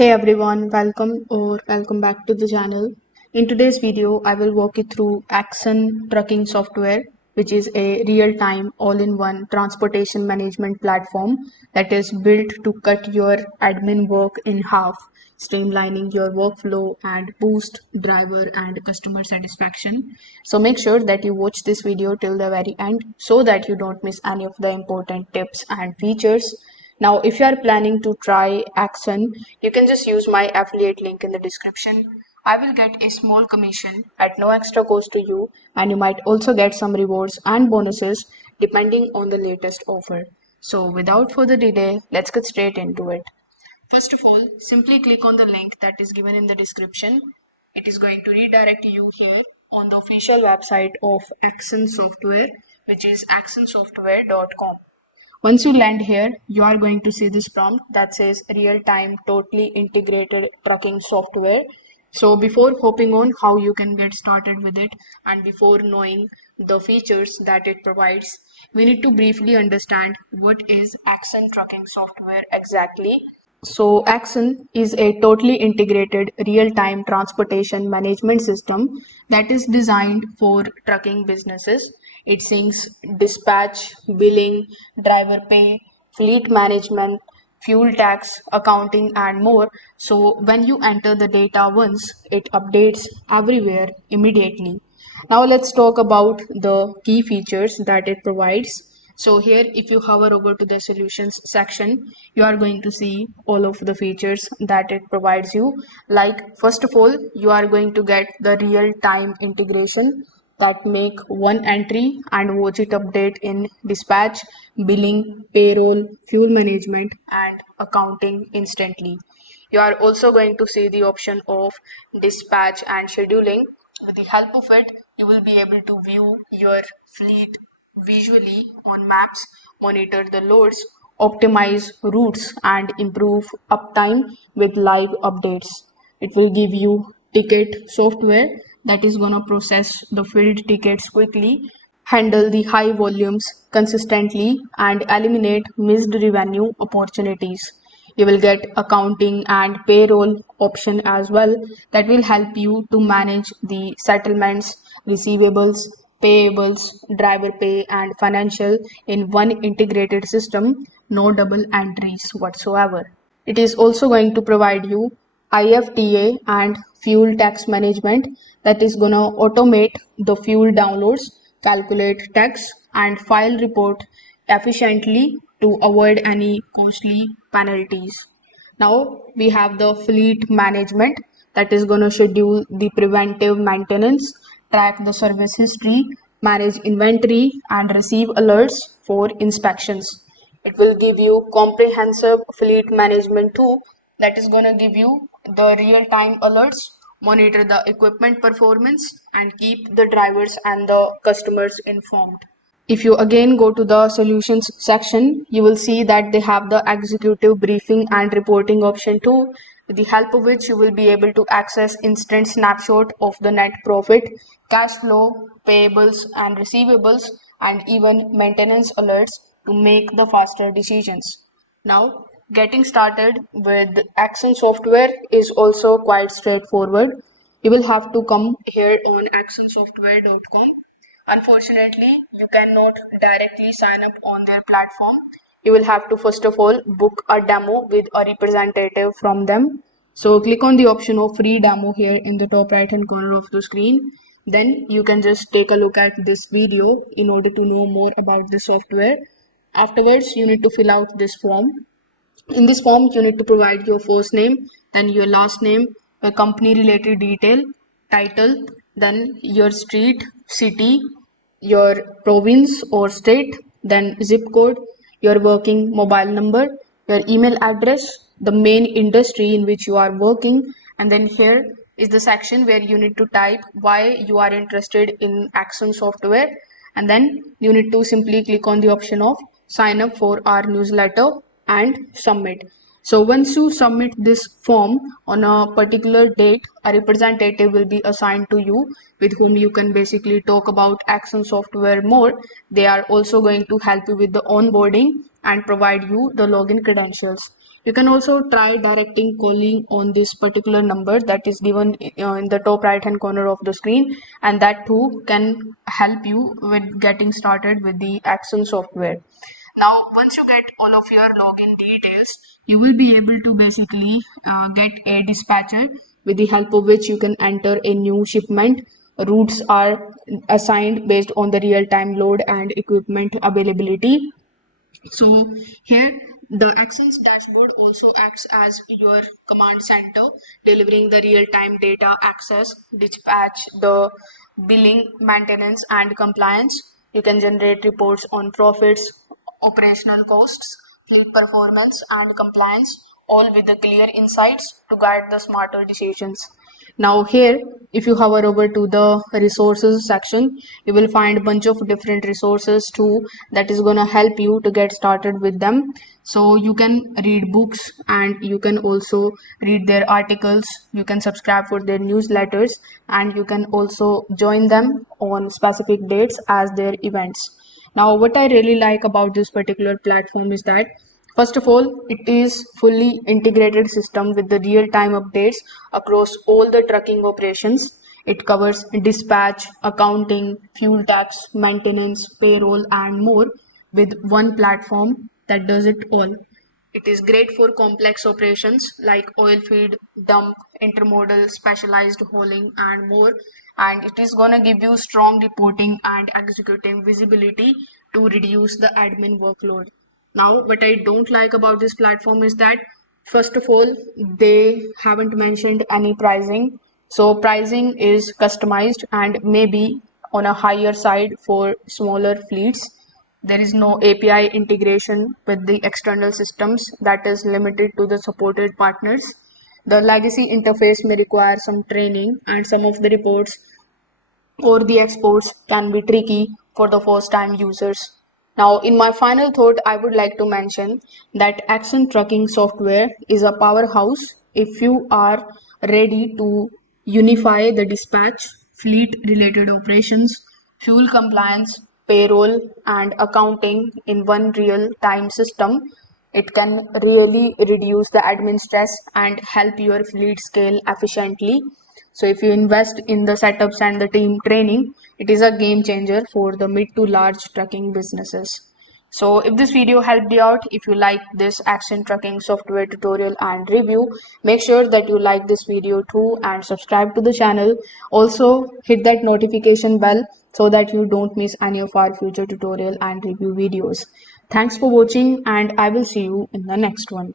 Hey everyone, welcome back to the channel. In today's video, I will walk you through Axon trucking software, which is a real-time all-in-one transportation management platform that is built to cut your admin work in half, streamlining your workflow and boost driver and customer satisfaction. So make sure that you watch this video till the very end so that you don't miss any of the important tips and features. Now, if you are planning to try Axon, you can just use my affiliate link in the description. I will get a small commission at no extra cost to you, and you might also get some rewards and bonuses depending on the latest offer. So, without further delay, let's get straight into it. First of all, simply click on the link that is given in the description. It is going to redirect you here on the official website of Axon Software, which is axonsoftware.com. Once you land here, you are going to see this prompt that says real-time totally integrated trucking software. So before hopping on how you can get started with it and before knowing the features that it provides, we need to briefly understand what is Axon trucking software exactly. So Axon is a totally integrated real-time transportation management system that is designed for trucking businesses. It syncs dispatch, billing, driver pay, fleet management, fuel tax, accounting, and more. So when you enter the data once, it updates everywhere immediately. Now let's talk about the key features that it provides. So here, if you hover over to the solutions section, you are going to see all of the features that it provides you. Like, first of all, you are going to get the real-time integration that make one entry and watch it update in dispatch, billing, payroll, fuel management, and accounting instantly. You are also going to see the option of dispatch and scheduling. With the help of it, you will be able to view your fleet visually on maps, monitor the loads, optimize routes, and improve uptime with live updates. It will give you ticket software that is going to process the filled tickets quickly, handle the high volumes consistently, and eliminate missed revenue opportunities. You will get accounting and payroll option as well that will help you to manage the settlements, receivables, payables, driver pay, and financial in one integrated system, no double entries whatsoever. It is also going to provide you IFTA and fuel tax management that is going to automate the fuel downloads, calculate tax, and file report efficiently to avoid any costly penalties. Now we have the fleet management that is going to schedule the preventive maintenance, track the service history, manage inventory, and receive alerts for inspections. It will give you comprehensive fleet management too that is going to give you the real-time alerts, monitor the equipment performance, and keep the drivers and the customers informed. If you again go to the solutions section, you will see that they have the executive briefing and reporting option too, with the help of which you will be able to access instant snapshot of the net profit, cash flow, payables and receivables, and even maintenance alerts to make the faster decisions. Now, getting started with Axon software is also quite straightforward. You will have to come here on axonsoftware.com. Unfortunately, you cannot directly sign up on their platform. You will have to first of all book a demo with a representative from them. So click on the option of free demo here in the top right hand corner of the screen. Then you can just take a look at this video in order to know more about the software. Afterwards, you need to fill out this form. In this form, you need to provide your first name, then your last name, a company related detail, title, then your street, city, your province or state, then zip code, your working mobile number, your email address, the main industry in which you are working, and then here is the section where you need to type why you are interested in Axon software, and then you need to simply click on the option of sign up for our newsletter and submit. So once you submit this form on a particular date, a representative will be assigned to you with whom you can basically talk about Axon software more. They are also going to help you with the onboarding and provide you the login credentials. You can also try directing calling on this particular number that is given in the top right hand corner of the screen, and that too can help you with getting started with the Axon software. Now, once you get all of your login details, you will be able to basically get a dispatcher with the help of which you can enter a new shipment. Routes are assigned based on the real-time load and equipment availability. So here the Actions dashboard also acts as your command center, delivering the real-time data access, dispatch, the billing, maintenance, and compliance. You can generate reports on profits, operational costs, fleet performance, and compliance, all with the clear insights to guide the smarter decisions. Now here, if you hover over to the resources section, you will find a bunch of different resources too that is going to help you to get started with them. So you can read books and you can also read their articles. You can subscribe for their newsletters and you can also join them on specific dates as their events. Now, what I really like about this particular platform is that first of all, it is fully integrated system with the real-time updates across all the trucking operations. It covers dispatch, accounting, fuel tax, maintenance, payroll, and more with one platform that does it all. It is great for complex operations like oil feed, dump, intermodal, specialized hauling, and more. And it is going to give you strong reporting and executing visibility to reduce the admin workload. Now, what I don't like about this platform is that, first of all, they haven't mentioned any pricing. So, pricing is customized and maybe on a higher side for smaller fleets. There is no API integration with the external systems that is limited to the supported partners. The legacy interface may require some training, and some of the reports or the exports can be tricky for the first time users. Now, in my final thought, I would like to mention that Action Trucking software is a powerhouse if you are ready to unify the dispatch, fleet related operations, fuel compliance, payroll, and accounting in one real time system. It can really reduce the admin stress and help your fleet scale efficiently. So if you invest in the setups and the team training, it is a game changer for the mid to large trucking businesses. So if this video helped you out, if you like this Action Trucking software tutorial and review, make sure that you like this video too and subscribe to the channel. Also hit that notification bell so that you don't miss any of our future tutorial and review videos. Thanks for watching and I will see you in the next one.